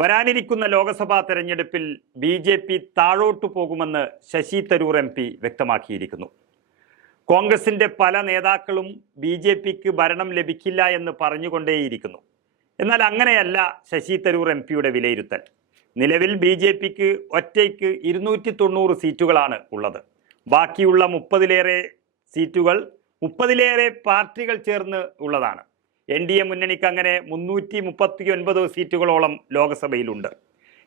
വരാനിരിക്കുന്ന ലോക്സഭാ തെരഞ്ഞെടുപ്പിൽ B J P താഴോട്ടു പോകുമെന്ന് ശശി തരൂർ എം പി വ്യക്തമാക്കിയിരിക്കുന്നു. കോൺഗ്രസിന്റെ പല നേതാക്കളും ബി ജെ പിക്ക് ഭരണം ലഭിക്കില്ല എന്ന് പറഞ്ഞുകൊണ്ടേയിരിക്കുന്നു. എന്നാൽ അങ്ങനെയല്ല ശശി തരൂർ എം പിയുടെ വിലയിരുത്തൽ. നിലവിൽ ബി ജെ പിക്ക് ഒറ്റയ്ക്ക് ഇരുന്നൂറ്റി തൊണ്ണൂറ് സീറ്റുകളാണ് ഉള്ളത്. ബാക്കിയുള്ള മുപ്പതിലേറെ സീറ്റുകൾ മുപ്പതിലേറെ പാർട്ടികൾ ചേർന്ന് ഉള്ളതാണ്. എൻ ഡി എ മുന്നണിക്ക് അങ്ങനെ മുന്നൂറ്റി മുപ്പത്തി ഒൻപത് സീറ്റുകളോളം ലോക്സഭയിലുണ്ട്.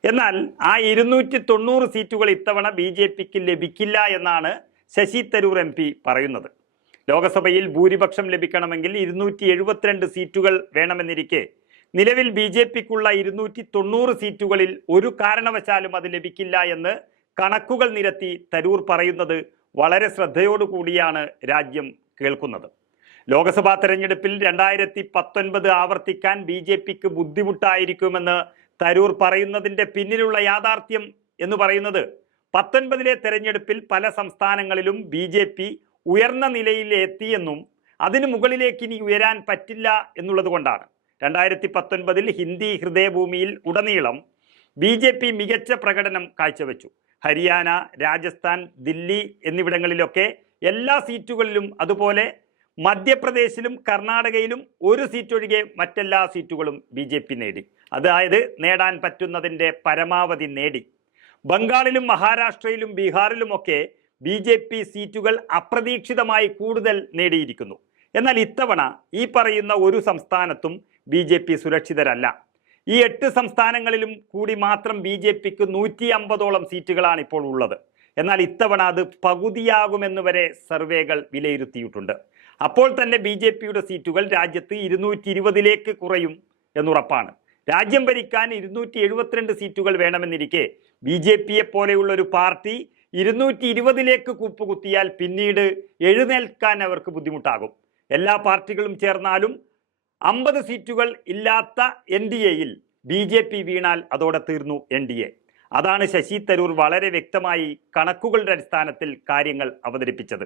എന്നാൽ ആ ഇരുന്നൂറ്റി തൊണ്ണൂറ് സീറ്റുകൾ ഇത്തവണ ബി ജെ പിക്ക് ലഭിക്കില്ല എന്നാണ് ശശി തരൂർ എം പി പറയുന്നത്. ലോക്സഭയിൽ ഭൂരിപക്ഷം ലഭിക്കണമെങ്കിൽ ഇരുന്നൂറ്റി എഴുപത്തിരണ്ട് സീറ്റുകൾ വേണമെന്നിരിക്കെ നിലവിൽ ബി ജെ പിക്കുള്ള ഇരുന്നൂറ്റി തൊണ്ണൂറ് സീറ്റുകളിൽ ഒരു കാരണവശാലും അത് ലഭിക്കില്ല എന്ന് കണക്കുകൾ നിരത്തി തരൂർ പറയുന്നത് വളരെ ശ്രദ്ധയോടുകൂടിയാണ് രാജ്യം കേൾക്കുന്നത്. ലോക്സഭാ തെരഞ്ഞെടുപ്പിൽ രണ്ടായിരത്തി പത്തൊൻപത് ആവർത്തിക്കാൻ ബി ജെ പിക്ക് ബുദ്ധിമുട്ടായിരിക്കുമെന്ന് തരൂർ പറയുന്നതിന്റെ പിന്നിലുള്ള യാഥാർത്ഥ്യം എന്ന് പറയുന്നത് പത്തൊൻപതിലെ തെരഞ്ഞെടുപ്പിൽ പല സംസ്ഥാനങ്ങളിലും ബി ജെ പി ഉയർന്ന നിലയിൽ എത്തിയെന്നും അതിനു മുകളിലേക്ക് ഇനി ഉയരാൻ പറ്റില്ല എന്നുള്ളത് കൊണ്ടാണ്. രണ്ടായിരത്തി പത്തൊൻപതിൽ ഹിന്ദി ഹൃദയഭൂമിയിൽ ഉടനീളം ബി ജെ പി മികച്ച പ്രകടനം കാഴ്ചവെച്ചു. ഹരിയാന രാജസ്ഥാൻ ദില്ലി എന്നിവിടങ്ങളിലൊക്കെ എല്ലാ സീറ്റുകളിലും അതുപോലെ മധ്യപ്രദേശിലും കർണാടകയിലും ഒരു സീറ്റ് ഒഴികെ മറ്റെല്ലാ സീറ്റുകളും ബി ജെ പി നേടി. അതായത് നേടാൻ പറ്റുന്നതിന്റെ പരമാവധി നേടി. ബംഗാളിലും മഹാരാഷ്ട്രയിലും ബീഹാറിലുമൊക്കെ ബി ജെ പി സീറ്റുകൾ അപ്രതീക്ഷിതമായി കൂടുതൽ നേടിയിരിക്കുന്നു. എന്നാൽ ഇത്തവണ ഈ പറയുന്ന ഒരു സംസ്ഥാനത്തും ബി ജെ പി സുരക്ഷിതരല്ല. ഈ എട്ട് സംസ്ഥാനങ്ങളിലും കൂടി മാത്രം ബി ജെ പിക്ക് നൂറ്റി അമ്പതോളം സീറ്റുകളാണ് ഇപ്പോൾ ഉള്ളത്. എന്നാൽ ഇത്തവണ അത് പകുതിയാകുമെന്ന് വരെ സർവേകൾ വിലയിരുത്തിയിട്ടുണ്ട്. അപ്പോൾ തന്നെ ബി ജെ പിയുടെ സീറ്റുകൾ രാജ്യത്ത് ഇരുന്നൂറ്റി ഇരുപതിലേക്ക് കുറയും എന്നുറപ്പാണ്. രാജ്യം ഭരിക്കാൻ ഇരുന്നൂറ്റി എഴുപത്തിരണ്ട് സീറ്റുകൾ വേണമെന്നിരിക്കെ ബി ജെ പിയെ പോലെയുള്ള ഒരു പാർട്ടി ഇരുന്നൂറ്റി ഇരുപതിലേക്ക് കൂപ്പുകുത്തിയാൽ പിന്നീട് എഴുന്നേൽക്കാൻ അവർക്ക് ബുദ്ധിമുട്ടാകും. എല്ലാ പാർട്ടികളും ചേർന്നാലും അമ്പത് സീറ്റുകൾ ഇല്ലാത്ത എൻ ഡി എയിൽ ബി ജെ പി വീണാൽ അതോടെ തീർന്നു എൻ ഡി എ. അതാണ് ശശി തരൂർ വളരെ വ്യക്തമായി കണക്കുകളുടെ അടിസ്ഥാനത്തിൽ കാര്യങ്ങൾ അവതരിപ്പിച്ചത്.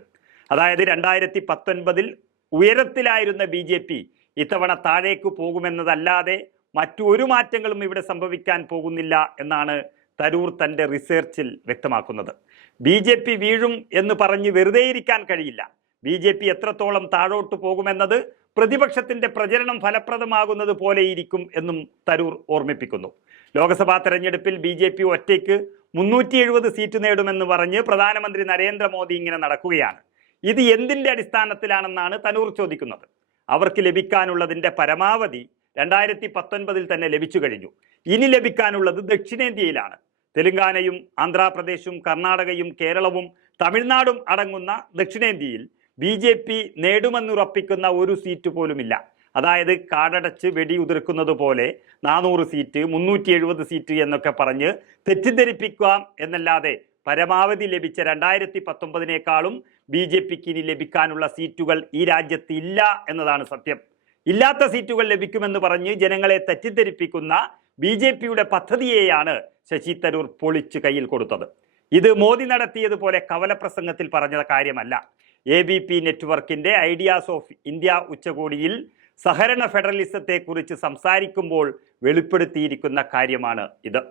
അതായത് രണ്ടായിരത്തി പത്തൊൻപതിൽ ഉയരത്തിലായിരുന്ന ബി ജെ പി ഇത്തവണ താഴേക്ക് പോകുമെന്നതല്ലാതെ മറ്റു ഒരു മാറ്റങ്ങളും ഇവിടെ സംഭവിക്കാൻ പോകുന്നില്ല എന്നാണ് തരൂർ തന്റെ റിസർച്ചിൽ വ്യക്തമാക്കുന്നത്. ബി ജെ പി വീഴും എന്ന് പറഞ്ഞ് വെറുതെയിരിക്കാൻ കഴിയില്ല. ബി ജെ പി എത്രത്തോളം താഴോട്ട് പോകുമെന്നത് പ്രതിപക്ഷത്തിന്റെ പ്രചരണം ഫലപ്രദമാകുന്നത് പോലെയിരിക്കും എന്നും തരൂർ ഓർമ്മിപ്പിക്കുന്നു. ലോക്സഭാ തെരഞ്ഞെടുപ്പിൽ ബി ജെ പി ഒറ്റയ്ക്ക് മുന്നൂറ്റി എഴുപത് സീറ്റ് നേടുമെന്ന് പറഞ്ഞ് പ്രധാനമന്ത്രി നരേന്ദ്രമോദി ഇങ്ങനെ നടക്കുകയാണ്. ഇത് എന്തിന്റെ അടിസ്ഥാനത്തിലാണെന്നാണ് തനൂർ ചോദിക്കുന്നത്. അവർക്ക് ലഭിക്കാനുള്ളതിന്റെ പരമാവധി രണ്ടായിരത്തി പത്തൊൻപതിൽ തന്നെ ലഭിച്ചു കഴിഞ്ഞു. ഇനി ലഭിക്കാനുള്ളത് ദക്ഷിണേന്ത്യയിലാണ്. തെലുങ്കാനയും ആന്ധ്രാപ്രദേശും കർണാടകയും കേരളവും തമിഴ്നാടും അടങ്ങുന്ന ദക്ഷിണേന്ത്യയിൽ ബി ജെ പി നേടുമെന്നുറപ്പിക്കുന്ന ഒരു സീറ്റ് പോലുമില്ല. അതായത് കാടടച്ച് വെടി ഉതിർക്കുന്നത് പോലെ നാനൂറ് സീറ്റ് മുന്നൂറ്റി എഴുപത് സീറ്റ് എന്നൊക്കെ പറഞ്ഞ് തെറ്റിദ്ധരിപ്പിക്കാം എന്നല്ലാതെ പരമാവധി ലഭിച്ച രണ്ടായിരത്തി പത്തൊമ്പതിനേക്കാളും ബി ജെ പിക്ക് ഇനി ലഭിക്കാനുള്ള സീറ്റുകൾ ഈ രാജ്യത്ത് ഇല്ല എന്നതാണ് സത്യം. ഇല്ലാത്ത സീറ്റുകൾ ലഭിക്കുമെന്ന് പറഞ്ഞ് ജനങ്ങളെ തെറ്റിദ്ധരിപ്പിക്കുന്ന ബി ജെ പിയുടെ പദ്ധതിയെയാണ് ശശി തരൂർ പൊളിച്ച് കയ്യിൽ കൊടുത്തത്. ഇത് മോദി നടത്തിയതുപോലെ കവല പ്രസംഗത്തിൽ പറഞ്ഞ കാര്യമല്ല. എ ബി പി നെറ്റ്വർക്കിന്റെ ഐഡിയാസ് ഓഫ് ഇന്ത്യ ഉച്ചകോടിയിൽ സഹകരണ ഫെഡറലിസത്തെക്കുറിച്ച് സംസാരിക്കുമ്പോൾ വെളിപ്പെടുത്തിയിരിക്കുന്ന കാര്യമാണ് ഇത്.